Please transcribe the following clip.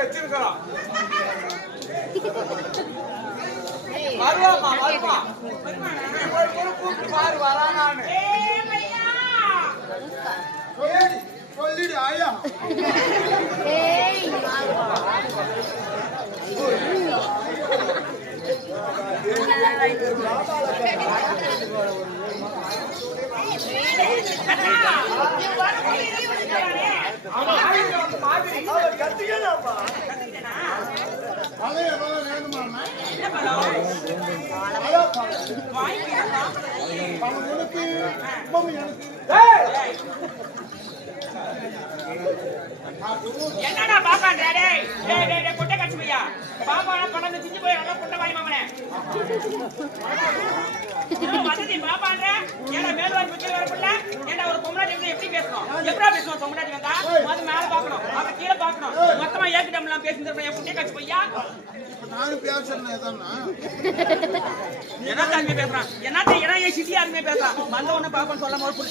வச்சிருக்கிறோம். வருவாமா வருவா. ஒரு கூப்பிட்டு பாரு வரானான்னு. சொல்லிடு ஆயா. என்னடா பாப்பான் கொட்டை கட்சி பையா பாப்பா பணம் செஞ்சு போய் கொட்டை வாங்கி மாமனே வசதி பாப்பான்ற ஏன்னா மேல் வாங்கி வச்சு வரப்படல ஏன்னா ஒரு பொம்னாட்டி வந்து எப்படி பேசணும் எப்படா பேசணும் பொம்னாட்டி வந்தா அது மேல பாக்கணும் அப்புறம் கீழே பாக்கணும் மொத்தமா ஏக்கிட்டம் எல்லாம் பேசிட்டு என் குட்டை கட்சி பையா நானும் பேசுறேன் என்ன தாண்மை பேசுறான் என்ன சிட்டியா பேசுறான் வந்த உடனே பாப்பான்னு சொல்ல போது